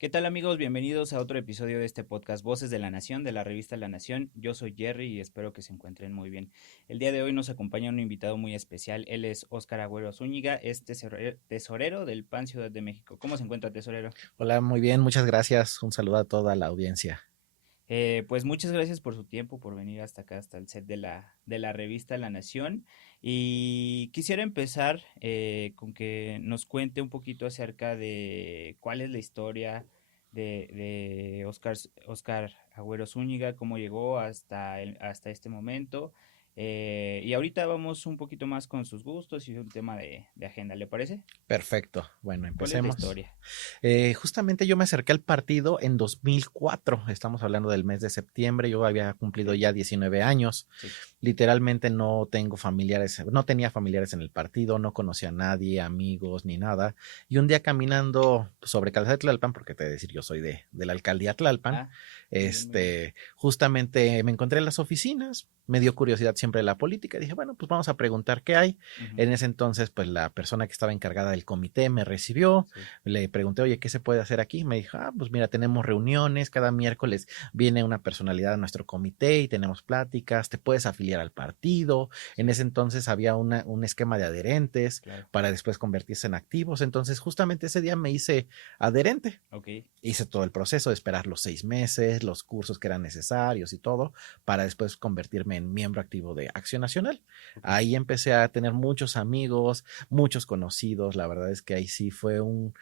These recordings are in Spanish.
¿Qué tal amigos? Bienvenidos a otro episodio de este podcast Voces de la Nación, de la revista La Nación. Yo soy Jerry y espero que se encuentren muy bien. El día de hoy nos acompaña un invitado muy especial. Él es Óscar Agüero Zúñiga, es tesorero del PAN Ciudad de México. ¿Cómo se encuentra, tesorero? Hola, muy bien, muchas gracias. Un saludo a toda la audiencia. Pues muchas gracias por su tiempo, por venir hasta acá, hasta el set de la revista La Nación. Y quisiera empezar con que nos cuente un poquito acerca de cuál es la historia de Óscar Agüero Zúñiga, cómo llegó hasta este momento. Y ahorita vamos un poquito más con sus gustos y un tema de agenda, ¿le parece? Perfecto. Bueno, ¿Cuál es la empecemos. historia? Justamente yo me acerqué al partido en 2004. Estamos hablando del mes de septiembre. Yo había cumplido Ok, ya 19 años. sí. Literalmente no tengo familiares, no tenía familiares en el partido, no conocía a nadie, amigos ni nada. Y un día caminando sobre Calzada de Tlalpan, porque te voy a decir, yo soy de la alcaldía Tlalpan, Ah, muy bien, muy bien. justamente me encontré en las oficinas, me dio curiosidad siempre la política, dije, bueno, pues vamos a preguntar qué hay. Ujú, En ese entonces, pues la persona que estaba encargada del comité me recibió, sí. le pregunté, oye, ¿qué se puede hacer aquí? Me dijo, pues mira, tenemos reuniones, cada miércoles viene una personalidad a nuestro comité y tenemos pláticas, te puedes afiliar al partido. En Sí, ese entonces había un esquema de adherentes claro. para después convertirse en activos. Entonces justamente ese día me hice adherente. Ok. Hice todo el proceso de esperar los 6 meses, los cursos que eran necesarios y todo, para después convertirme en miembro activo de Acción Nacional. Ok. Ahí empecé a tener muchos amigos, muchos conocidos. La verdad es que ahí sí fue un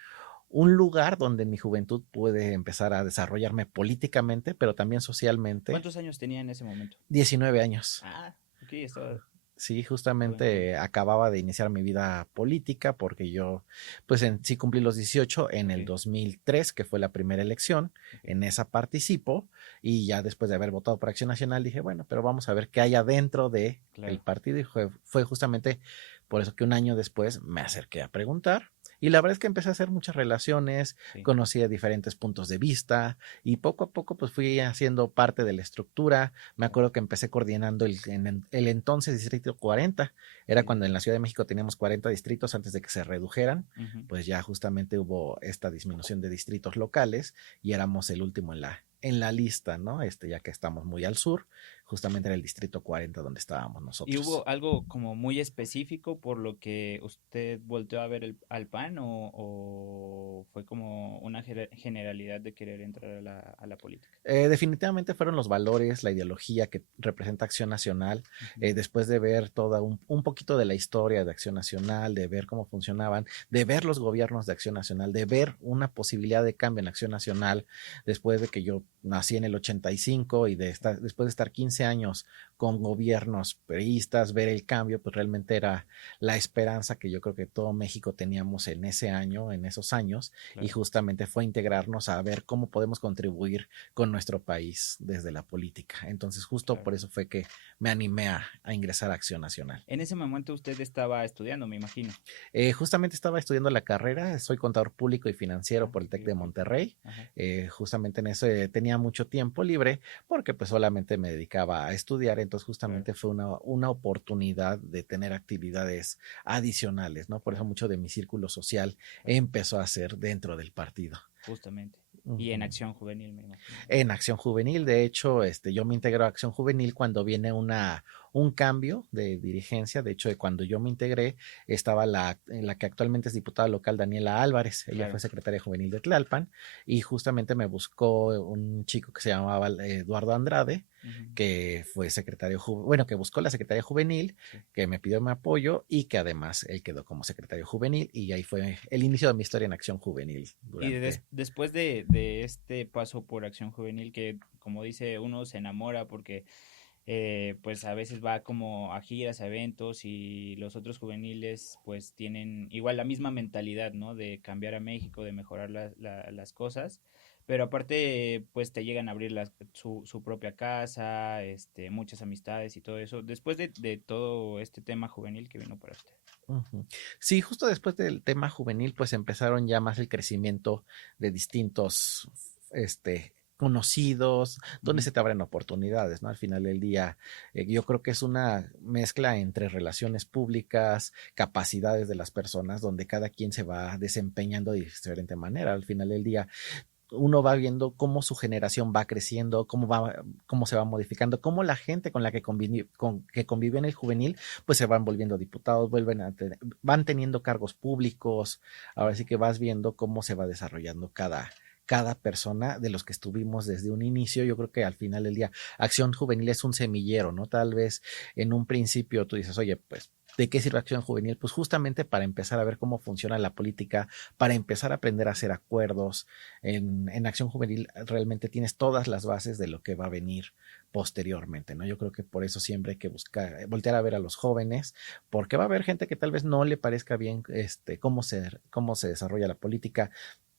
lugar donde en mi juventud pude empezar a desarrollarme políticamente, pero también socialmente. ¿Cuántos años tenía en ese momento? 19 años. Ah, ok, estaba Sí, jovencillo. justamente acababa de iniciar mi vida política porque yo, pues en sí cumplí los 18 en Ok, el 2003, que fue la primera elección, ok, en esa participo y ya después de haber votado por Acción Nacional dije, bueno, pero vamos a ver qué hay adentro de el claro. partido y fue justamente por eso que un año después me acerqué a preguntar. Y la verdad es que empecé a hacer muchas relaciones, Sí, conocí a diferentes puntos de vista y poco a poco pues fui haciendo parte de la estructura. Me claro. acuerdo que empecé coordinando el entonces Distrito 40. Era Sí, cuando en la Ciudad de México teníamos 40 distritos antes de que se redujeran. ujú, Pues ya justamente hubo esta disminución de distritos locales y éramos el último en la lista, ¿no? Ya que estamos muy al sur, justamente sí. era el Distrito 40 donde estábamos ¿Y nosotros. hubo algo como muy específico por lo que usted volteó a ver al PAN o fue como una generalidad de querer entrar a la política? Definitivamente fueron los valores, la ideología que representa Acción Nacional. Ujú, Después de ver toda un poquito de la historia de Acción Nacional, de ver cómo funcionaban, de ver los gobiernos de Acción Nacional, de ver una posibilidad de cambio en Acción Nacional, después de que yo nací en el 85 y sí, después de estar 15 años con gobiernos peristas, ver el cambio, pues realmente era la esperanza que yo creo que todo México teníamos en ese año, en esos años, y claro. justamente fue integrarnos a ver cómo podemos contribuir con nuestro país desde la política. Entonces, justo Claro. por eso fue que me animé a ingresar a Acción Nacional. En ese momento usted estaba estudiando, me imagino. Justamente estaba estudiando la carrera, soy contador público y financiero Ah, por el ok, TEC de ok. Monterrey. Ajá, Justamente en eso tenía mucho tiempo libre porque pues solamente me dedicaba a estudiar, entonces claro, justamente fue una oportunidad de tener actividades adicionales, ¿no? Por eso claro, mucho de mi círculo social claro. empezó a ser dentro del partido. Justamente. Uh Y en -huh. acción juvenil, me imagino, ¿no? En Acción Juvenil. De hecho, yo me integro a Acción Juvenil cuando viene un cambio de dirigencia. De hecho, de cuando yo me integré, estaba la que actualmente es diputada local, Daniela Álvarez. Ella fue Claro. secretaria juvenil de Tlalpan y justamente me buscó un chico que se llamaba Eduardo Andrade, Ujú, que fue bueno, que buscó la secretaria juvenil, sí. que me pidió mi apoyo y que además él quedó como secretario juvenil y ahí fue el inicio de mi historia en Acción Juvenil Y durante. después de este paso por acción juvenil, que como dice uno se enamora porque pues a veces va como a giras, a eventos y los otros juveniles pues tienen igual la misma mentalidad, ¿no? De cambiar a México, de mejorar las cosas, pero aparte pues te llegan a abrir su propia casa, muchas amistades y todo eso, después de todo este tema juvenil que vino para usted. Ujú. Sí, justo después del tema juvenil, pues empezaron ya más el crecimiento de distintos, conocidos, donde Ujú, se te abren oportunidades, ¿no? Al final del día, yo creo que es una mezcla entre relaciones públicas, capacidades de las personas, donde cada quien se va desempeñando de diferente manera. Al final del día, uno va viendo cómo su generación va creciendo, cómo se va modificando, cómo la gente con la que convive en el juvenil, pues se van volviendo diputados, van teniendo cargos públicos. Ahora sí que vas viendo cómo se va desarrollando cada persona de los que estuvimos desde un inicio. Yo creo que al final del día, Acción Juvenil es un semillero, ¿no? Tal vez en un principio tú dices, oye, pues, ¿de qué sirve Acción Juvenil? Pues justamente para empezar a ver cómo funciona la política, para empezar a aprender a hacer acuerdos. En Acción Juvenil realmente tienes todas las bases de lo que va a venir posteriormente, ¿no? Yo creo que por eso siempre hay que buscar, voltear a ver a los jóvenes, porque va a haber gente que tal vez no le parezca bien cómo se desarrolla la política.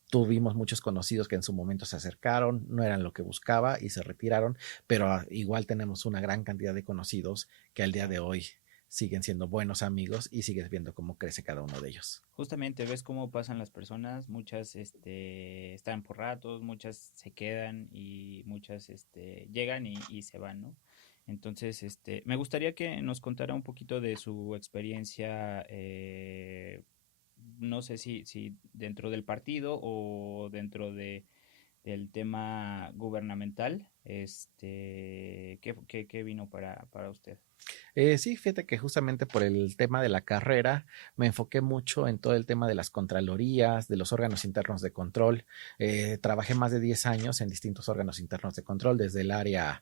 Tuvimos muchos conocidos que en su momento se acercaron, no eran lo que buscaba y se retiraron, pero igual tenemos una gran cantidad de conocidos que al día de hoy siguen siendo buenos amigos y sigues viendo cómo crece cada uno de ellos. Justamente ves cómo pasan las personas, muchas están por ratos, muchas se quedan y muchas llegan y se van, ¿no? Entonces, me gustaría que nos contara un poquito de su experiencia, no sé si dentro del partido o dentro del tema gubernamental, ¿qué vino para usted? Sí, fíjate que justamente por el tema de la carrera me enfoqué mucho en todo el tema de las contralorías, de los órganos internos de control. Trabajé más de 10 años en distintos órganos internos de control, desde el área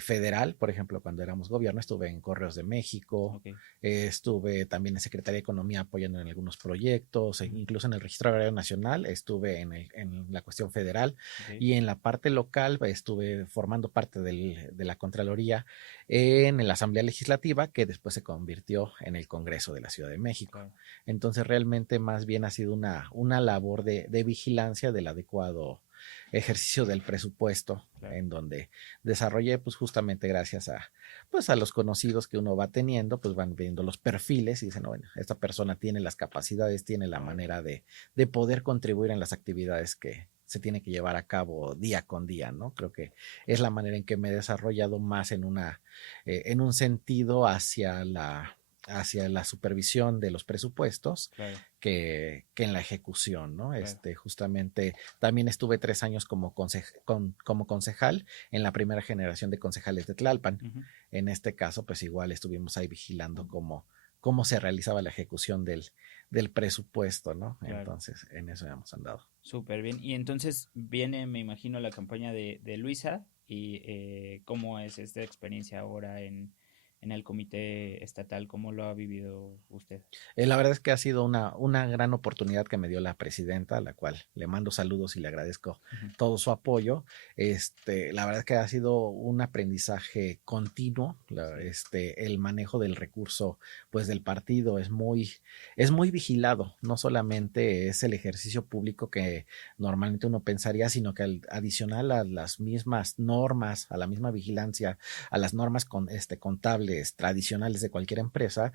federal, por ejemplo, cuando éramos gobierno, estuve en Correos de México, Ok. estuve también en Secretaría de Economía apoyando en algunos proyectos, Ujú. incluso en el Registro Agrario Nacional, estuve en la cuestión federal Ok. y en la parte local estuve formando parte de la Contraloría en la Asamblea Legislativa, que después se convirtió en el Congreso de la Ciudad de México. Claro, Entonces realmente más bien ha sido una labor de vigilancia del adecuado ejercicio del presupuesto, claro. en donde desarrollé pues justamente gracias pues a los conocidos que uno va teniendo, pues van viendo los perfiles y dicen, no, bueno, esta persona tiene las capacidades, tiene la Claro. manera de poder contribuir en las actividades que se tiene que llevar a cabo día con día, ¿no? Creo que es la manera en que me he desarrollado más en un sentido hacia la supervisión de los presupuestos Claro, que en la ejecución, ¿no? claro. Justamente también estuve 3 años como concejal en la primera generación de concejales de Tlalpan. Ujú. En este caso, pues igual estuvimos ahí vigilando cómo se realizaba la ejecución del presupuesto, ¿no? Claro. Entonces, en eso hemos andado. Súper bien. Y entonces viene, me imagino, la campaña de Luisa y cómo es esta experiencia ahora en el comité estatal, cómo lo ha vivido usted. La verdad es que ha sido una gran oportunidad que me dio la presidenta, a la cual le mando saludos y le agradezco Ujú. todo su apoyo. La verdad es que ha sido un aprendizaje continuo. Sí, El manejo del recurso, pues del partido es muy vigilado. No solamente es el ejercicio público que normalmente uno pensaría, sino que adicional a las mismas normas, a la misma vigilancia, a las normas contables tradicionales de cualquier empresa,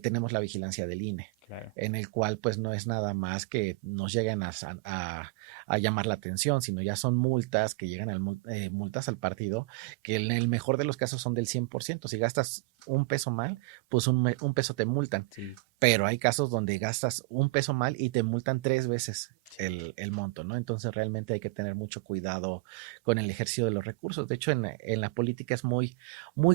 tenemos la vigilancia del INE, claro. en el cual pues no es nada más que nos lleguen a llamar la atención, sino ya son multas que llegan multas al partido, que en el mejor de los casos son del 100%. Si gastas un peso mal, pues un peso te multan, Sí, pero hay casos donde gastas un peso mal y te multan 3 veces sí. el monto, ¿no? Entonces realmente hay que tener mucho cuidado con el ejercicio de los recursos. De hecho, en la política es muy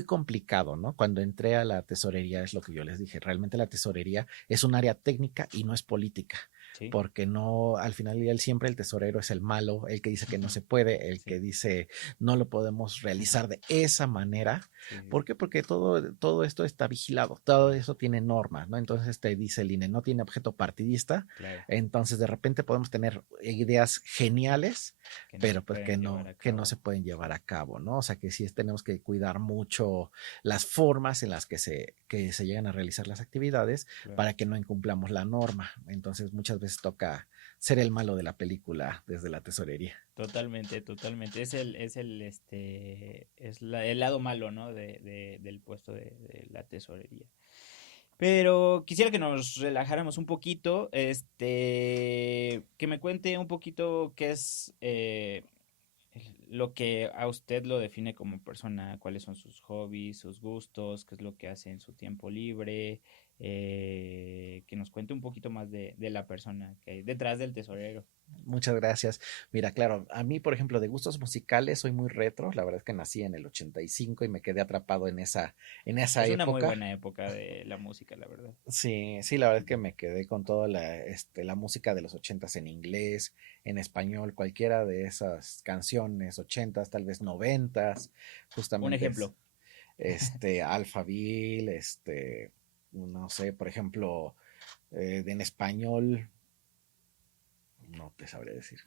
complicado, ¿no? Cuando entré a la tesorería es lo que yo les dije, realmente la tesorería es un área técnica y no es política, Sí. porque no, al final del día siempre el tesorero es el malo, el que dice que no se puede, el Sí, que dice no lo podemos realizar de esa manera. sí, sí, ¿Por qué? Porque todo esto está vigilado, todo eso tiene normas, ¿no? Entonces te dice el INE, no tiene objeto partidista, claro, entonces de repente podemos tener ideas geniales, que no se pero pues pueden llevar a que no se cabo. pueden llevar a cabo, ¿no? O sea que sí tenemos que cuidar mucho las formas en las que se llegan a realizar las actividades Claro. para que no incumplamos la norma. Entonces muchas veces toca ser el malo de la película desde la tesorería. Totalmente, totalmente. El lado malo, ¿no? Del puesto de la tesorería. Pero quisiera que nos relajáramos un poquito, que me cuente un poquito qué es lo que a usted lo define como persona, cuáles son sus hobbies, sus gustos, qué es lo que hace en su tiempo libre, que nos cuente un poquito más de la persona que hay detrás del tesorero. Muchas gracias. Mira, claro, a mí, por ejemplo, de gustos musicales soy muy retro. La verdad es que nací en el 85 y me quedé atrapado en esa Es una muy época. buena época de la música, la verdad. Sí, sí, la verdad es que me quedé con toda la música de los ochentas en inglés, en español, cualquiera de esas canciones, ochentas, tal vez noventas, Un justamente ejemplo. Alphaville, no sé, por ejemplo, en español, no te sabría decir.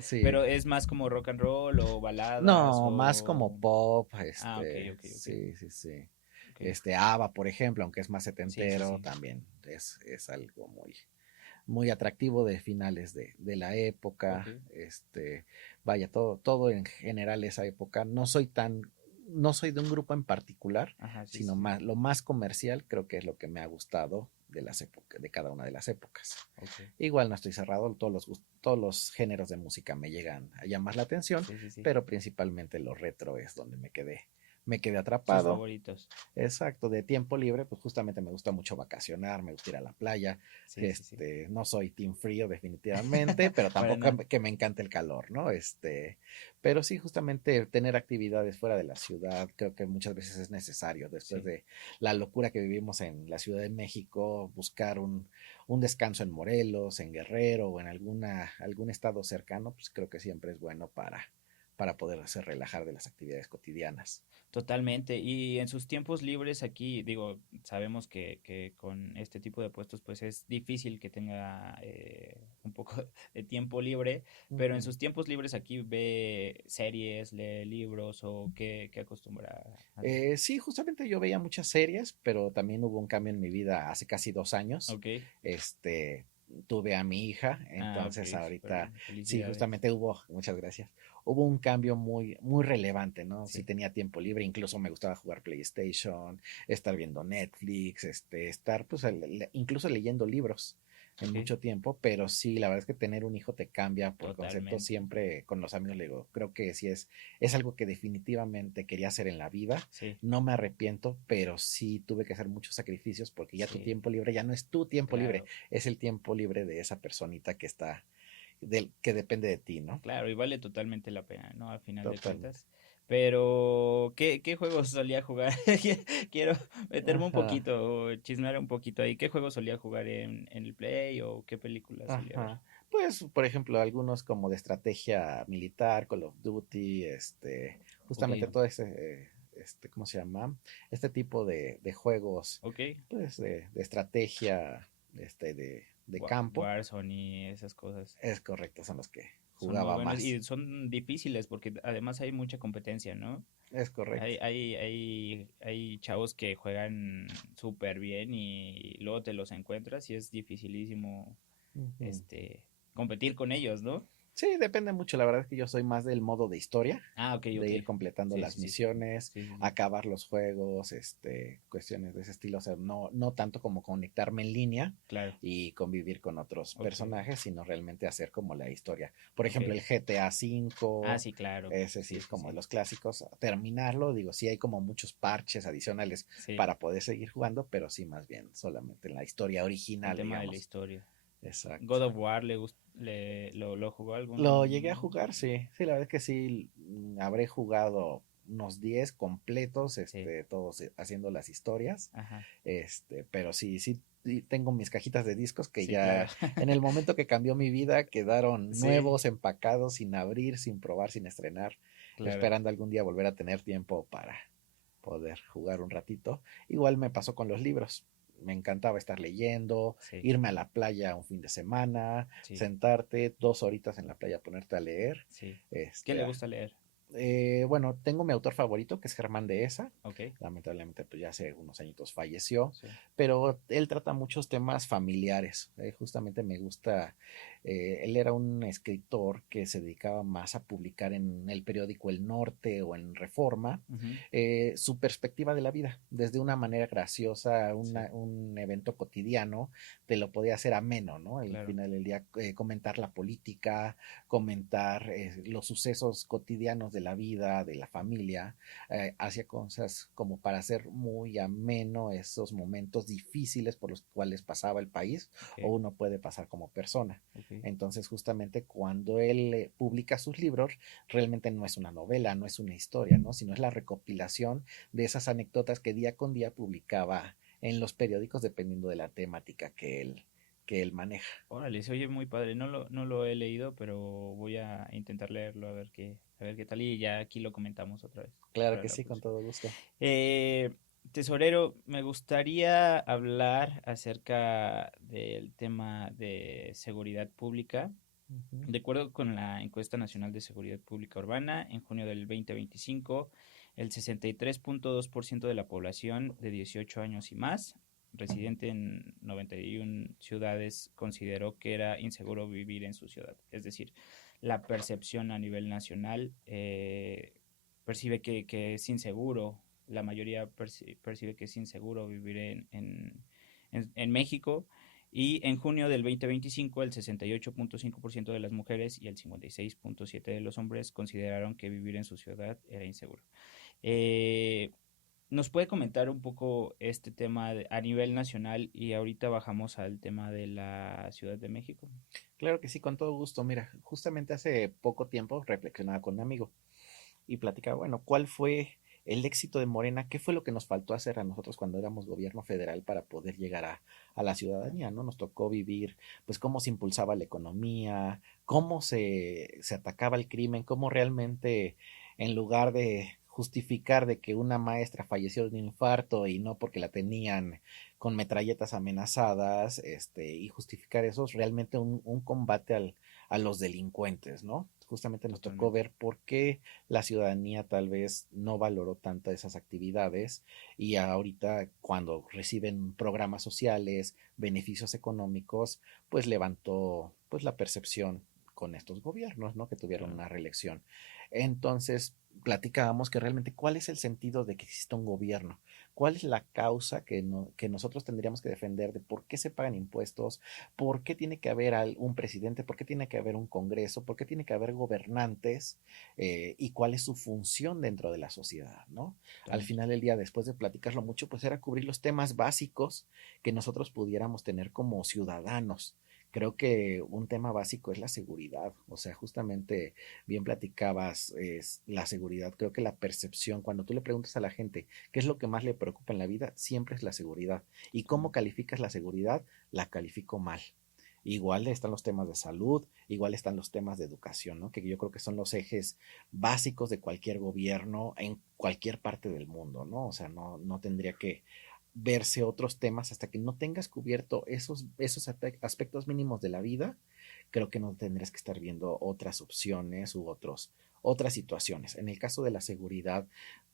Sí, Pero es más como rock and roll o baladas no, más como o... pop, Ah, ok, ok, ok. sí, sí, sí. Ok. ABBA, por ejemplo, aunque es más Sí, sí, setentero, sí. también es algo muy atractivo de finales de la Ok. época. Vaya, todo en general esa época. No soy de un grupo en particular, Ajá, sí, sino sí. más, lo más comercial creo que es lo que me ha gustado de las épocas, de cada una de las épocas. Ok. Igual no estoy cerrado, todos los géneros de música me llegan a llamar la atención, Sí, sí, sí. pero principalmente lo retro es donde me quedé Sus atrapado. favoritos. Exacto, de tiempo libre, pues justamente me gusta mucho vacacionar, me gusta ir a la playa, Sí, sí, sí. no soy team frío definitivamente, pero Para tampoco nada. que me encante el calor, ¿no? Pero sí, justamente tener actividades fuera de la ciudad, creo que muchas veces es necesario, después Sí. de la locura que vivimos en la Ciudad de México, buscar un descanso en Morelos, en Guerrero o en algún estado cercano, pues creo que siempre es bueno para poderse relajar de las actividades cotidianas. Totalmente. Y en sus tiempos libres aquí, digo, sabemos que con este tipo de puestos pues es difícil que tenga un poco de tiempo libre, pero en Ujú. sus tiempos libres aquí ve series, lee libros o qué acostumbra a hacer. Sí, justamente yo veía muchas series, pero también hubo un cambio en mi vida hace casi 2 años. Ok. Este, tuve a mi hija, Ah, ok, entonces súper ahorita bien. sí, Felicidades. justamente muchas gracias, hubo un cambio muy relevante, ¿no? Sí Sí. tenía tiempo libre, incluso me gustaba jugar PlayStation, estar viendo Netflix, estar pues incluso leyendo libros en Ok. mucho tiempo, pero sí, la verdad es que tener un hijo te cambia por concepto. Totalmente. Siempre con los amigos le digo, creo que sí es algo que definitivamente quería hacer en la vida. Sí, No me arrepiento, pero sí tuve que hacer muchos sacrificios porque ya tu sí, tiempo libre ya no es tu tiempo libre, claro. es el tiempo libre de esa personita que depende de ti, ¿no? Claro, y vale totalmente la pena, ¿no? Al final de Totalmente. cuentas. Pero, ¿qué juegos solía jugar? Quiero meterme un Ajá, poquito, chismear un poquito ahí. ¿Qué juegos solía jugar en el Play o qué películas solía ver? ajá. Pues, por ejemplo, algunos como de estrategia militar, Call of Duty, Ok, justamente todo ¿cómo se llama? Este tipo de juegos, ok. pues, de estrategia, de campo. Warzone y esas cosas Es correcto, son los que son muy jugaba buenos más. y son difíciles porque además hay mucha competencia, ¿no? Es correcto. Hay chavos que juegan súper bien y luego te los encuentras y es dificilísimo Ujú. este, competir con ellos, ¿no? Sí, depende mucho. La verdad es que yo soy más del modo de historia, Ah, ok, de ok. ir completando Sí, las sí, sí. misiones, Sí, sí, sí. acabar los juegos, cuestiones de ese estilo. O sea, no tanto como conectarme en línea Claro. y convivir con otros Ok, personajes, sino realmente hacer como la historia. Por ok. ejemplo, el GTA Ah, V, sí, claro. ese sí Sí, es sí, como de sí. los clásicos. Terminarlo, digo, sí hay como muchos parches adicionales Sí, para poder seguir jugando, pero sí más bien solamente en la historia el original, tema de la digamos. historia. Exacto. God of War lo jugó Lo llegué a algún... jugar, sí. Sí, la verdad es que sí, habré jugado unos 10 completos, Sí, todos haciendo las historias. ajá. Pero sí tengo mis cajitas de discos que Sí, claro. ya en el momento que cambió mi vida quedaron Sí, nuevos, empacados, sin abrir, sin probar, sin estrenar, claro. esperando algún día volver a tener tiempo para poder jugar un ratito. Igual me pasó con los libros. Me encantaba estar leyendo, Sí, irme a la playa un fin de semana, sí, sentarte 2 horitas en la playa, ponerte a leer. sí. ¿Qué Este, le ah, gusta leer? bueno, tengo mi autor favorito, que es Germán Dehesa. Ok, Lamentablemente, pues ya hace unos añitos falleció, sí. pero él trata muchos temas familiares. Justamente me gusta, él era un escritor que se dedicaba más a publicar en el periódico El Norte o en Reforma, Ujú, su perspectiva de la vida, desde una manera graciosa, sí, un evento cotidiano, te lo podía hacer ameno, ¿no? Al claro. final del día, comentar la política, comentar los sucesos cotidianos de la vida, de la familia, hacía cosas como para hacer muy ameno esos momentos difíciles por los cuales pasaba el país Ok, o uno puede pasar como persona. ok. Entonces, justamente cuando él publica sus libros, realmente no es una novela, no es una historia, ¿no? Sino es la recopilación de esas anécdotas que día con día publicaba en los periódicos dependiendo de la temática que él maneja. Órale, se oye muy padre. No lo he leído, pero voy a intentar leerlo a ver qué tal. Y ya aquí lo comentamos otra vez Claro para que la sí, con próxima. todo gusto. Eh, Tesorero, me gustaría hablar acerca del tema de seguridad pública. Ujú. De acuerdo con la encuesta nacional de seguridad pública urbana, en junio del 2025, el 63.2% de la población de 18 años y más, residente en 91 ciudades, consideró que era inseguro vivir en su ciudad. Es decir, la percepción a nivel nacional percibe que es inseguro, la mayoría percibe que es inseguro vivir en México. Y en junio del 2025, el 68.5% de las mujeres y el 56.7% de los hombres consideraron que vivir en su ciudad era inseguro. Eh, ¿Nos puede comentar un poco este tema a nivel nacional y ahorita bajamos al tema de la Ciudad de México? Claro que sí, con todo gusto. Mira, justamente hace poco tiempo reflexionaba con un amigo y platicaba, bueno, ¿cuál fue el éxito de Morena? ¿Qué fue lo que nos faltó hacer a nosotros cuando éramos gobierno federal para poder llegar a la ciudadanía, ¿no? Nos tocó vivir, pues, cómo se impulsaba la economía, cómo se atacaba el crimen, cómo realmente, en lugar de justificar de que una maestra falleció de un infarto y no porque la tenían con metralletas amenazadas, y justificar eso, es realmente un combate a los delincuentes, ¿no? Justamente nos tocó Totalmente. ver por qué la ciudadanía tal vez no valoró tanto esas actividades y ahorita cuando reciben programas sociales, beneficios económicos, pues levantó pues la percepción con estos gobiernos, ¿no? Que tuvieron Claro. una reelección. Entonces, platicábamos que realmente cuál es el sentido de que exista un gobierno, cuál es la causa que nosotros tendríamos que defender de por qué se pagan impuestos, por qué tiene que haber un presidente, por qué tiene que haber un congreso, por qué tiene que haber gobernantes, y cuál es su función dentro de la sociedad, ¿no? Al Totalmente. final del día, después de platicarlo mucho, pues era cubrir los temas básicos que nosotros pudiéramos tener como ciudadanos. Creo que un tema básico es la seguridad, o sea, justamente bien platicabas, es la seguridad. Creo que la percepción, cuando tú le preguntas a la gente qué es lo que más le preocupa en la vida, siempre es la seguridad. ¿Y cómo Totalmente. calificas la seguridad? La califico mal. Igual están los temas de salud, igual están los temas de educación, ¿no? Que yo creo que son los ejes básicos de cualquier gobierno en cualquier parte del mundo, ¿no? O sea, no tendría que verse otros temas hasta que no tengas cubierto esos aspectos mínimos de la vida. Creo que no tendrás que estar viendo otras opciones u otras situaciones. En el caso de la seguridad,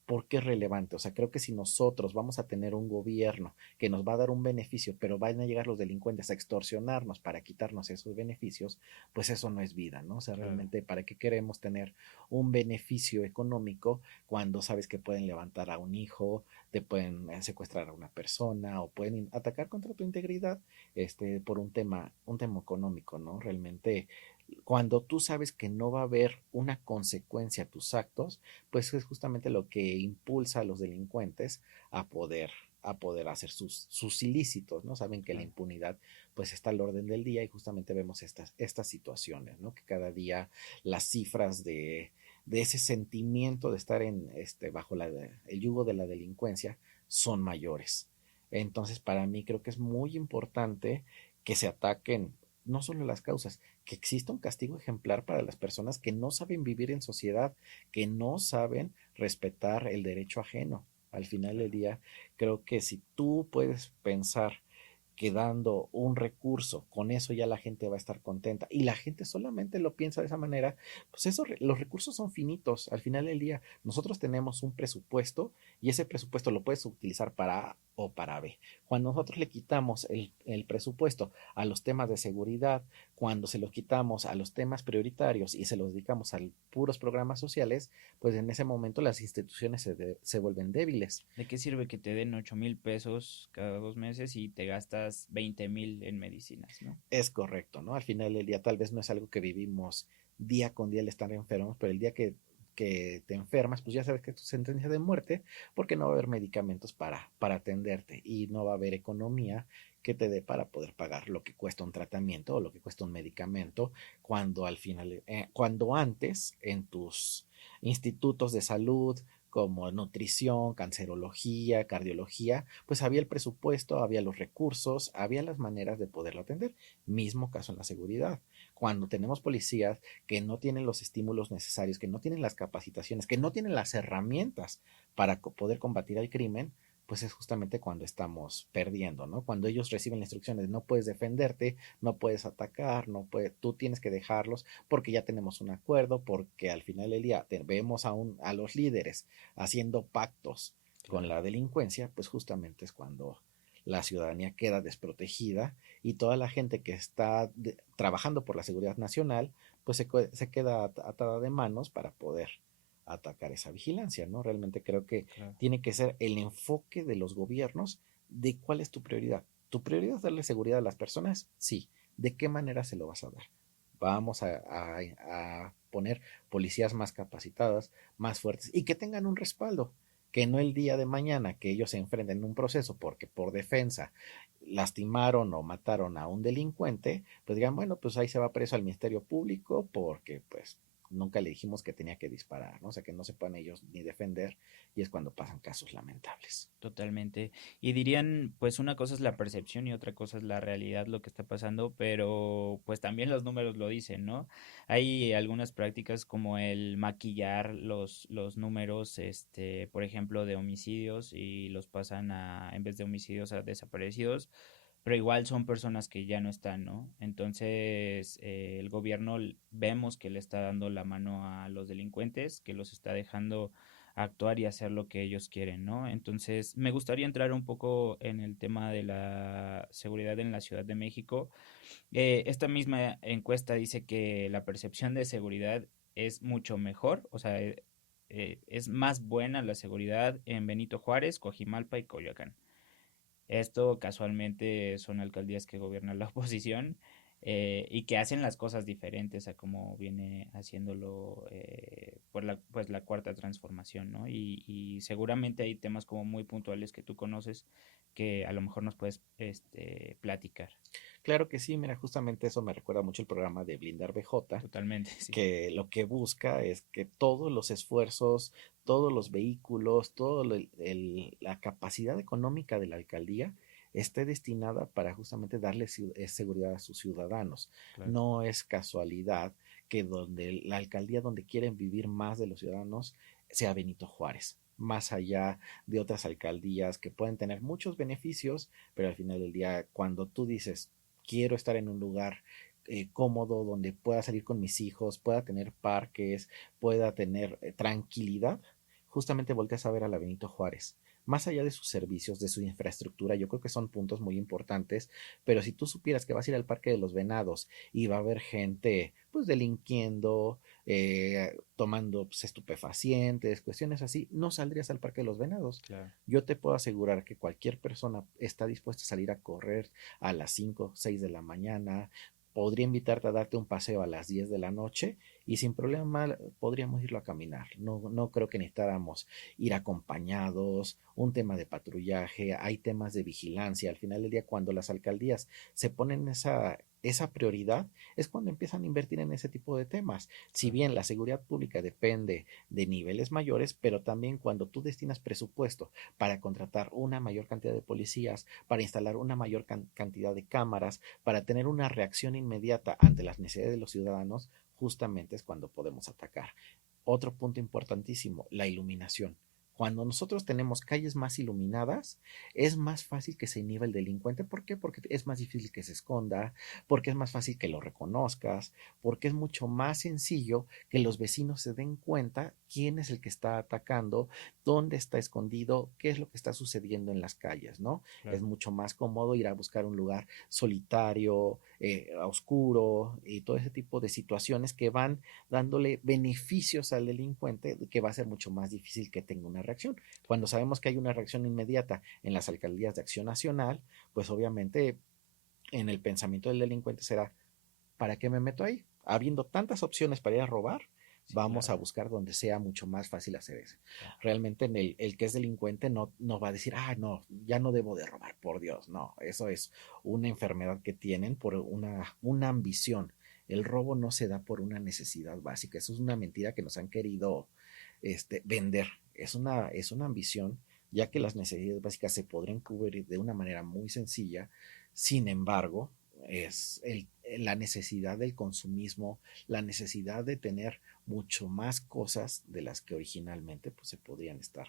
¿por qué es relevante? O sea, creo que si nosotros vamos a tener un gobierno que nos va a dar un beneficio, pero van a llegar los delincuentes a extorsionarnos para quitarnos esos beneficios, pues eso no es vida, ¿no? O sea, Claro. realmente, ¿para qué queremos tener un beneficio económico cuando sabes que pueden levantar a un hijo, te pueden secuestrar a una persona o pueden atacar contra tu integridad, por un tema económico, ¿no? Realmente, cuando tú sabes que no va a haber una consecuencia a tus actos, pues es justamente lo que impulsa a los delincuentes a poder a poder hacer sus ilícitos, ¿no? Saben que la Claro. impunidad pues está al orden del día y justamente vemos estas situaciones, ¿no? Que cada día las cifras de ese sentimiento de estar bajo el yugo de la delincuencia son mayores. Entonces, para mí creo que es muy importante que se ataquen no solo las causas, que exista un castigo ejemplar para las personas que no saben vivir en sociedad, que no saben respetar el derecho ajeno. Al final del Claro. día, creo que si tú puedes pensar que dando un recurso, con eso ya la gente va a estar contenta. Y la gente solamente lo piensa de esa manera, pues eso, los recursos son finitos. Al final del día, nosotros tenemos un presupuesto y ese presupuesto lo puedes utilizar para A o para B. Cuando nosotros le quitamos el presupuesto a los temas de seguridad, cuando se los quitamos a los temas prioritarios y se los dedicamos a puros programas sociales, pues en ese momento las instituciones se vuelven débiles. ¿De qué sirve que te den 8,000 pesos cada 2 meses y te gastas 20,000 en medicinas, ¿no? Es correcto, ¿no? Al final del día tal vez no es algo que vivimos día con día el estar enfermos, pero el día que que te enfermas, pues ya sabes que es tu sentencia de muerte, porque no va a haber medicamentos para atenderte y no va a haber economía que te dé para poder pagar lo que cuesta un tratamiento o lo que cuesta un medicamento, cuando al final, cuando antes en tus institutos de salud como nutrición, cancerología, cardiología, pues había el presupuesto, había los recursos, había las maneras de poderlo atender. Mismo caso en la seguridad. Cuando tenemos policías que no tienen los estímulos necesarios, que no tienen las capacitaciones, que no tienen las herramientas para poder combatir el crimen, pues es justamente cuando estamos perdiendo, ¿no? Cuando ellos reciben las instrucciones, no puedes defenderte, no puedes atacar, no puedes, tú tienes que dejarlos porque ya tenemos un acuerdo, porque al final del día vemos a los líderes haciendo pactos con Claro. la delincuencia, pues justamente es cuando la ciudadanía queda desprotegida y toda la gente que está trabajando por la seguridad nacional, pues se queda atada de manos para poder atacar esa vigilancia, ¿no? Realmente creo que Claro. tiene que ser el enfoque de los gobiernos de cuál es tu prioridad. ¿Tu prioridad es darle seguridad a las personas? Sí. ¿De qué manera se lo vas a dar? Vamos a poner policías más capacitadas, más fuertes y que tengan un respaldo, que no el día de mañana que ellos se enfrenten en un proceso porque por defensa lastimaron o mataron a un delincuente, pues digan, bueno, pues ahí se va preso al Ministerio Público porque pues nunca le dijimos que tenía que disparar, ¿no? O sea, que no se puedan ellos ni defender y es cuando pasan casos lamentables. Totalmente. Y dirían, pues una cosa es la percepción y otra cosa es la realidad, lo que está pasando, pero pues también los números lo dicen, ¿no? Hay algunas prácticas como el maquillar los números, por ejemplo, de homicidios y los pasan en vez de homicidios, a desaparecidos, pero igual son personas que ya no están, ¿no? Entonces, el gobierno vemos que le está dando la mano a los delincuentes, que los está dejando actuar y hacer lo que ellos quieren, ¿no? Entonces, me gustaría entrar un poco en el tema de la seguridad en la Ciudad de México. Esta misma encuesta dice que la percepción de seguridad es mucho mejor, o sea, es más buena la seguridad en Benito Juárez, Coajimalpa y Coyoacán. Esto casualmente son alcaldías que gobierna la oposición, y que hacen las cosas diferentes a como viene haciéndolo, pues la cuarta transformación, ¿no? Y seguramente hay temas como muy puntuales que tú conoces que a lo mejor nos puedes platicar. Claro que sí, mira, justamente eso me recuerda mucho el programa de Blindar BJ, Totalmente, sí. que lo que busca es que todos los esfuerzos, todos los vehículos, toda la capacidad económica de la alcaldía esté destinada para justamente darle seguridad a sus ciudadanos. Claro. No es casualidad que donde la alcaldía donde quieren vivir más de los ciudadanos sea Benito Juárez, más allá de otras alcaldías que pueden tener muchos beneficios, pero al final del día, cuando tú dices, quiero estar en un lugar cómodo, donde pueda salir con mis hijos, pueda tener parques, pueda tener tranquilidad, justamente volteas a ver a la Benito Juárez. Más allá de sus servicios, de su infraestructura, yo creo que son puntos muy importantes, pero si tú supieras que vas a ir al Parque de los Venados y va a haber gente pues delinquiendo, tomando pues, estupefacientes, cuestiones así, no saldrías al Parque de los Venados. Claro. Yo te puedo asegurar que cualquier persona está dispuesta a salir a correr a las 5 6 de la mañana, podría invitarte a darte un paseo a las 10 de la noche y sin problema podríamos irlo a caminar. No, no creo que necesitáramos ir acompañados, un tema de patrullaje, hay temas de vigilancia. Al final del día, cuando las alcaldías se ponen esa prioridad, es cuando empiezan a invertir en ese tipo de temas. Si Claro. bien la seguridad pública depende de niveles mayores, pero también cuando tú destinas presupuesto para contratar una mayor cantidad de policías, para instalar una mayor cantidad de cámaras, para tener una reacción inmediata ante las necesidades de los ciudadanos, justamente es cuando podemos atacar. Otro punto importantísimo, la iluminación. Cuando nosotros tenemos calles más iluminadas, es más fácil que se inhiba el delincuente. ¿Por qué? Porque es más difícil que se esconda, porque es más fácil que lo reconozcas, porque es mucho más sencillo que los vecinos se den cuenta quién es el que está atacando, dónde está escondido, qué es lo que está sucediendo en las calles, ¿no? Es Claro. mucho más cómodo ir a buscar un lugar solitario, oscuro y todo ese tipo de situaciones que van dándole beneficios al delincuente, que va a ser mucho más difícil que tenga una reacción. Cuando sabemos que hay una reacción inmediata en las alcaldías de Acción Nacional, pues obviamente en el pensamiento del delincuente será, ¿para qué me meto ahí? Habiendo tantas opciones para ir a robar, Sí, Vamos a claro, buscar donde sea mucho más fácil hacer eso. claro. Realmente en el que es delincuente no va a decir, ah, no, ya no debo de robar, por Dios, no, eso es una enfermedad que tienen por una ambición. El robo no se da por una necesidad básica, eso es una mentira que nos han querido vender, es una ambición, ya que las necesidades básicas se podrían cubrir de una manera muy sencilla. Sin embargo, la necesidad del consumismo, la necesidad de tener mucho más cosas de las que originalmente pues, se podrían estar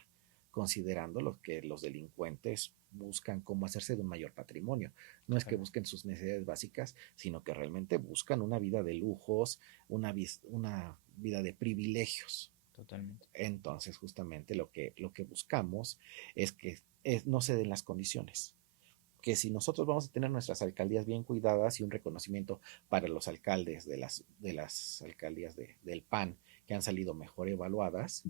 considerando lo que los delincuentes buscan cómo hacerse de un mayor patrimonio. No es que Claro, busquen sus necesidades básicas, sino que realmente buscan una vida de lujos, una vida de privilegios. totalmente. Entonces, justamente lo que buscamos es que no se den las condiciones. Que si nosotros vamos a tener nuestras alcaldías bien cuidadas y un reconocimiento para los alcaldes de las alcaldías del PAN que han salido mejor evaluadas,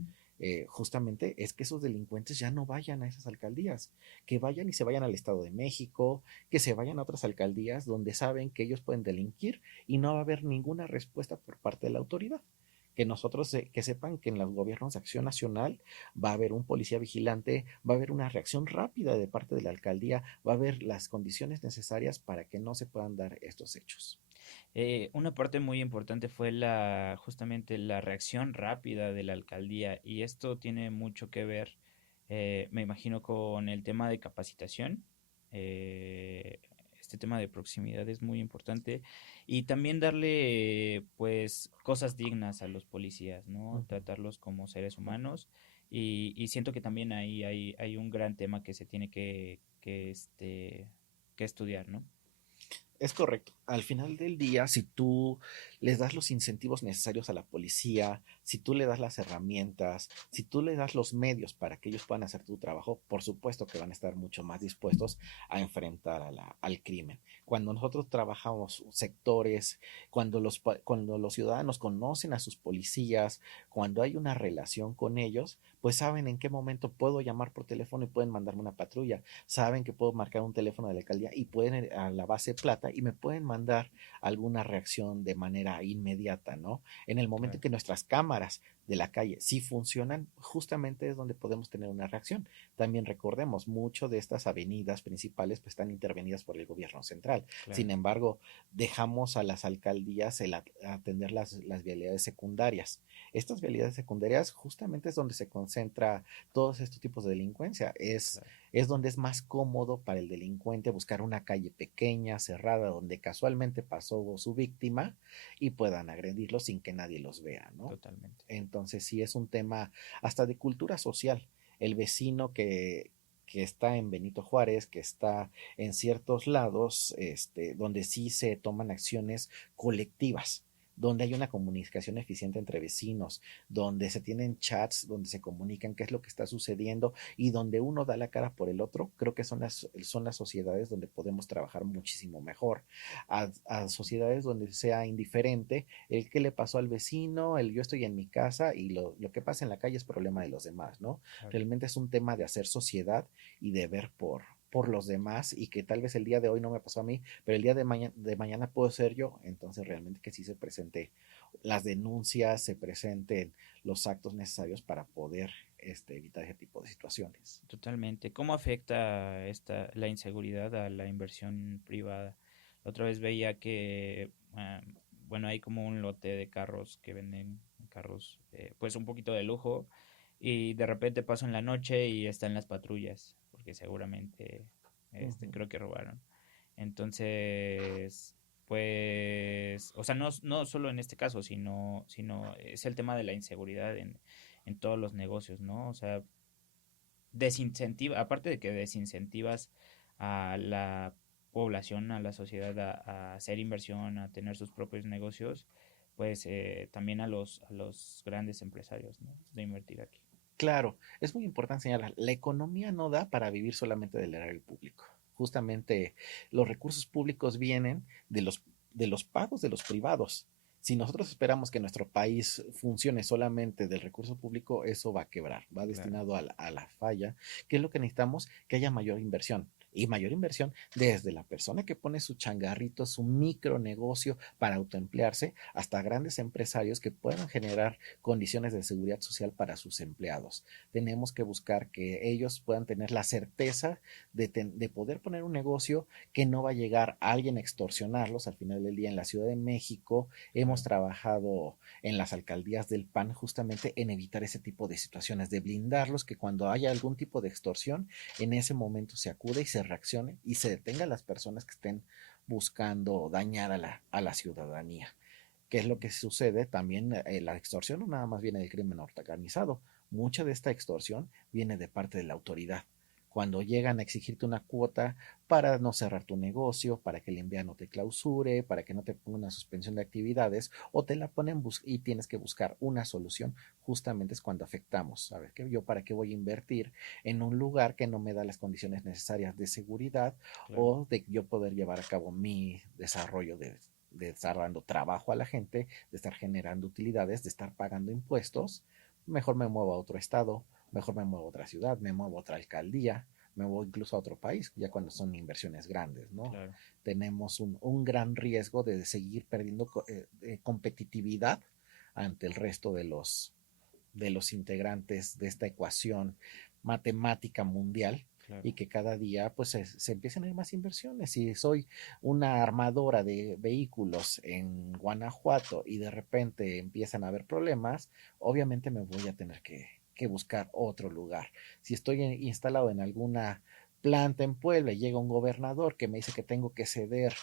justamente es que esos delincuentes ya no vayan a esas alcaldías, que vayan y se vayan al Estado de México, que se vayan a otras alcaldías donde saben que ellos pueden delinquir y no va a haber ninguna respuesta por parte de la autoridad. Que nosotros que sepan que en los gobiernos de acción nacional va a haber un policía vigilante, va a haber una reacción rápida de parte de la alcaldía, va a haber las condiciones necesarias para que no se puedan dar estos hechos. Una parte muy importante fue justamente la reacción rápida de la alcaldía y esto tiene mucho que ver, me imagino, con el tema de capacitación. Eh, este tema de proximidad es muy importante y también darle, pues, cosas dignas a los policías, Uh ¿no? -huh. Tratarlos como seres humanos y siento que también ahí hay un gran tema que se tiene que estudiar, ¿no? Es correcto. Al final del día, si tú les das los incentivos necesarios a la policía, si tú le das las herramientas, si tú le das los medios para que ellos puedan hacer tu trabajo, por supuesto que van a estar mucho más dispuestos a enfrentar al crimen. Cuando nosotros trabajamos sectores, cuando los ciudadanos conocen a sus policías, cuando hay una relación con ellos, pues saben en qué momento puedo llamar por teléfono y pueden mandarme una patrulla, saben que puedo marcar un teléfono de la alcaldía y pueden ir a la base plata y me pueden mandar alguna reacción de manera inmediata, ¿no? En el momento Claro. en que nuestras cámaras de la calle sí funcionan, justamente es donde podemos tener una reacción. También recordemos, mucho de estas avenidas principales pues, están intervenidas por el gobierno central. Claro. Sin embargo, dejamos a las alcaldías el atender las vialidades secundarias. Estas vialidades secundarias justamente es donde se concentra todos estos tipos de delincuencia. Claro, Es donde es más cómodo para el delincuente buscar una calle pequeña, cerrada, donde casualmente pasó su víctima y puedan agredirlo sin que nadie los vea, ¿no? totalmente. Entonces sí es un tema hasta de cultura social. El vecino que está en Benito Juárez, que está en ciertos lados, donde sí se toman acciones colectivas, donde hay una comunicación eficiente entre vecinos, donde se tienen chats, donde se comunican qué es lo que está sucediendo y donde uno da la cara por el otro, creo que son las sociedades donde podemos trabajar muchísimo mejor. A sociedades donde sea indiferente el qué le pasó al vecino, el yo estoy en mi casa y lo que pasa en la calle es problema de los demás, ¿no? Claro. Realmente es un tema de hacer sociedad y de ver por los demás y que tal vez el día de hoy no me pasó a mí, pero el día de mañana puedo ser yo, entonces realmente que sí se presente las denuncias, se presenten los actos necesarios para poder evitar ese tipo de situaciones. Totalmente. ¿Cómo afecta la inseguridad a la inversión privada? La otra vez veía que, bueno, hay como un lote de carros que venden carros, pues un poquito de lujo, y de repente paso en la noche y están las patrullas, porque seguramente, Uh -huh. creo que robaron. Entonces, pues, o sea, no solo en este caso, sino es el tema de la inseguridad en todos los negocios, ¿no? O sea, aparte de que desincentivas a la población, a la sociedad a hacer inversión, a tener sus propios negocios, pues también a los grandes empresarios, ¿no? De invertir aquí. Claro, es muy importante señalar, la economía no da para vivir solamente del erario público. Justamente los recursos públicos vienen de los pagos de los privados. Si nosotros esperamos que nuestro país funcione solamente del recurso público, eso va a quebrar, va Claro, destinado a la falla. ¿Qué es lo que necesitamos? Que haya mayor inversión. y mayor inversión desde la persona que pone su changarrito, su micronegocio para autoemplearse, hasta grandes empresarios que puedan generar condiciones de seguridad social para sus empleados. Tenemos que buscar que ellos puedan tener la certeza de poder poner un negocio que no va a llegar a alguien a extorsionarlos. Al final del día, en la Ciudad de México hemos Claro. trabajado en las alcaldías del PAN justamente en evitar ese tipo de situaciones, de blindarlos, que cuando haya algún tipo de extorsión, en ese momento se acude y se reaccione y se detenga a las personas que estén buscando dañar a la ciudadanía. ¿Qué es lo que sucede? También la extorsión no nada más viene del crimen organizado, mucha de esta extorsión viene de parte de la autoridad. Cuando llegan a exigirte una cuota para no cerrar tu negocio, para que el envío no te clausure, para que no te ponga una suspensión de actividades, o te la ponen y tienes que buscar una solución, justamente es cuando afectamos. A ver, que yo para qué voy a invertir en un lugar que no me da las condiciones necesarias de seguridad Claro. o de yo poder llevar a cabo mi desarrollo de estar dando trabajo a la gente, de estar generando utilidades, de estar pagando impuestos. Mejor me muevo a otro estado, mejor me muevo a otra ciudad, me muevo a otra alcaldía, me muevo incluso a otro país, ya cuando son inversiones grandes, ¿no? Claro. Tenemos un gran riesgo de seguir perdiendo competitividad ante el resto de los integrantes de esta ecuación matemática mundial, Claro. y que cada día pues se empiezan a ir más inversiones. Si soy una armadora de vehículos en Guanajuato y de repente empiezan a haber problemas, obviamente me voy a tener que buscar otro lugar. Si estoy instalado en alguna planta en Puebla y llega un gobernador que me dice que tengo que ceder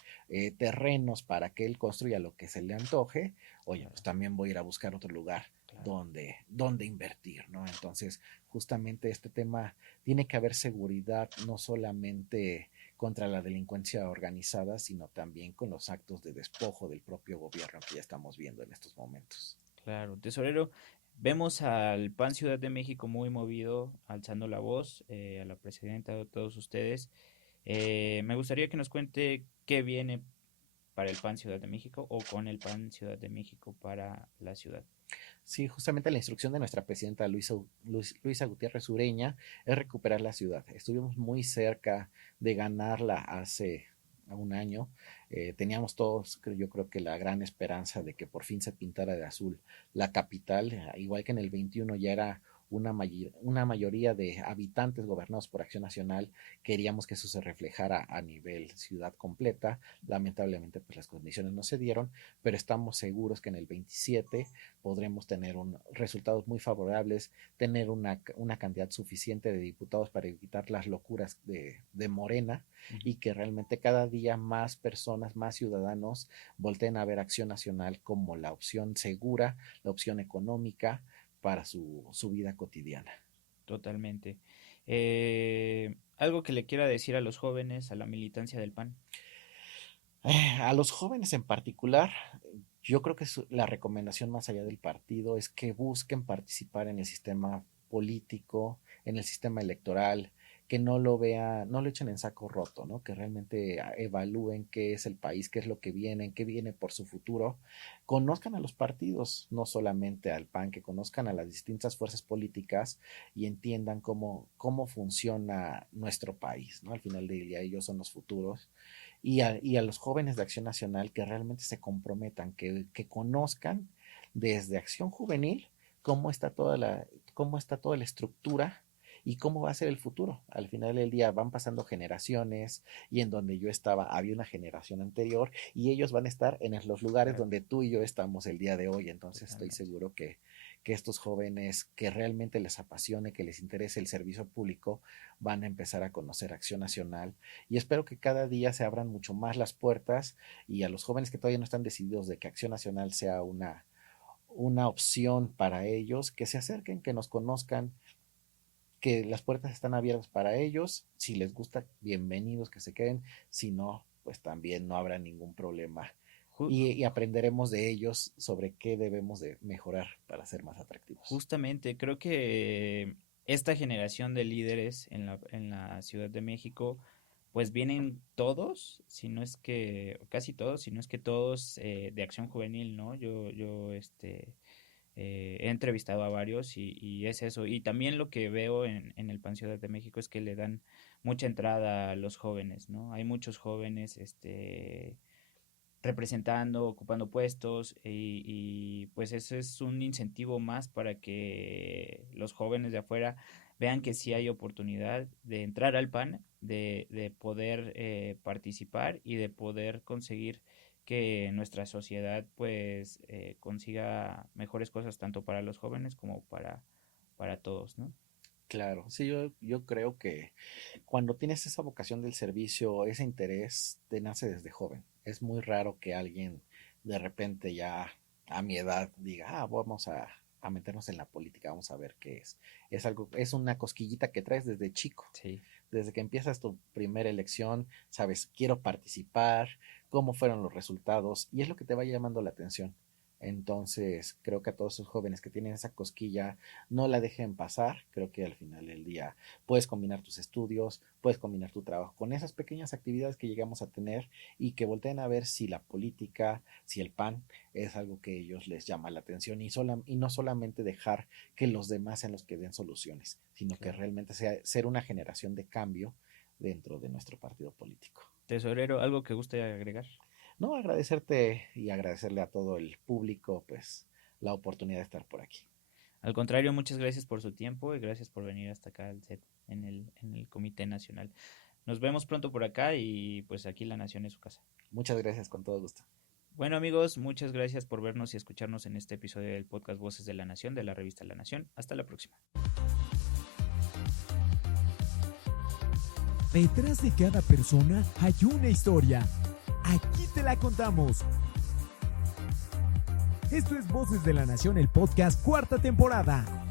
terrenos para que él construya lo que se le antoje, oye, Claro. pues también voy a ir a buscar otro lugar Claro. donde invertir, ¿no? Entonces, justamente este tema tiene que haber seguridad no solamente contra la delincuencia organizada, sino también con los actos de despojo del propio gobierno que ya estamos viendo en estos momentos. Claro, tesorero, vemos al PAN Ciudad de México muy movido, alzando la voz, a la presidenta, a todos ustedes. Me gustaría que nos cuente qué viene para el PAN Ciudad de México o con el PAN Ciudad de México para la ciudad. Sí, justamente la instrucción de nuestra presidenta Luisa Gutiérrez Ureña es recuperar la ciudad. Estuvimos muy cerca de ganarla hace un año. Teníamos todos, yo creo que la gran esperanza de que por fin se pintara de azul la capital, igual que en el 21 ya era una mayoría de habitantes gobernados por Acción Nacional. Queríamos que eso se reflejara a nivel ciudad completa. Lamentablemente, pues las condiciones no se dieron, pero estamos seguros que en el 27 podremos tener resultados muy favorables, tener una cantidad suficiente de diputados para evitar las locuras de Morena, Ujú. y que realmente cada día más personas, más ciudadanos volteen a ver Acción Nacional como la opción segura, la opción económica para su vida cotidiana. Totalmente. Algo que le quiera decir a los jóvenes, a la militancia del PAN. A los jóvenes en particular, yo creo que la recomendación más allá del partido es que busquen participar en el sistema político, en el sistema electoral, que no lo vean, no lo echen en saco roto, ¿no? Que realmente evalúen qué es el país, qué es lo que viene, qué viene por su futuro. Conozcan a los partidos, no solamente al PAN, que conozcan a las distintas fuerzas políticas y entiendan cómo funciona nuestro país, ¿no? Al final del día ellos son los futuros, y a los jóvenes de Acción Nacional que realmente se comprometan, que conozcan desde Acción Juvenil cómo está cómo está toda la estructura y cómo va a ser el futuro. Al final del día van pasando generaciones, y en donde yo estaba había una generación anterior, y ellos van a estar en los lugares Claro, donde tú y yo estamos el día de hoy. Entonces estoy totalmente. seguro que estos jóvenes que realmente les apasione, que les interese el servicio público, van a empezar a conocer Acción Nacional, y espero que cada día se abran mucho más las puertas, y a los jóvenes que todavía no están decididos de que Acción Nacional sea una opción para ellos, que se acerquen, que nos conozcan, que las puertas están abiertas para ellos. Si les gusta, bienvenidos, que se queden. Si no, pues también no habrá ningún problema. Ju- Y aprenderemos de ellos sobre qué debemos de mejorar para ser más atractivos. Justamente, creo que esta generación de líderes en la Ciudad de México, pues vienen todos, si no es que, casi todos, si no es que todos de Acción Juvenil, ¿no? He entrevistado a varios y es eso. Y también lo que veo en el PAN Ciudad de México es que le dan mucha entrada a los jóvenes, ¿no? Hay muchos jóvenes, representando, ocupando puestos pues eso es un incentivo más para que los jóvenes de afuera vean que sí hay oportunidad de entrar al PAN, de poder participar y de poder conseguir que nuestra sociedad pues consiga mejores cosas tanto para los jóvenes como para todos, ¿no? Claro, sí, yo creo que cuando tienes esa vocación del servicio, ese interés te nace desde joven. Es muy raro que alguien de repente ya a mi edad diga, vamos a meternos en la política, vamos a ver qué es. Es algo, es una cosquillita que traes desde chico. Sí. Desde que empiezas tu primera elección, sabes, quiero participar, cómo fueron los resultados, y es lo que te va llamando la atención. Entonces, creo que a todos esos jóvenes que tienen esa cosquilla, no la dejen pasar. Creo que al final del día puedes combinar tus estudios, puedes combinar tu trabajo con esas pequeñas actividades que llegamos a tener y que volteen a ver si la política, si el PAN es algo que a ellos les llama la atención y no solamente dejar que los demás sean los que den soluciones, sino que realmente sea ser una generación de cambio dentro de nuestro partido político. Tesorero, ¿algo que guste agregar? No, agradecerte y agradecerle a todo el público, pues, la oportunidad de estar por aquí. Al contrario, muchas gracias por su tiempo y gracias por venir hasta acá al set en el Comité Nacional. Nos vemos pronto por acá y pues aquí La Nación es su casa. Muchas gracias, con todo gusto. Bueno amigos, muchas gracias por vernos y escucharnos en este episodio del podcast Voces de la Nación de la revista La Nación. Hasta la próxima. Detrás de cada persona hay una historia. Aquí te la contamos. Esto es Voces de la Nación, el podcast, 4ª temporada.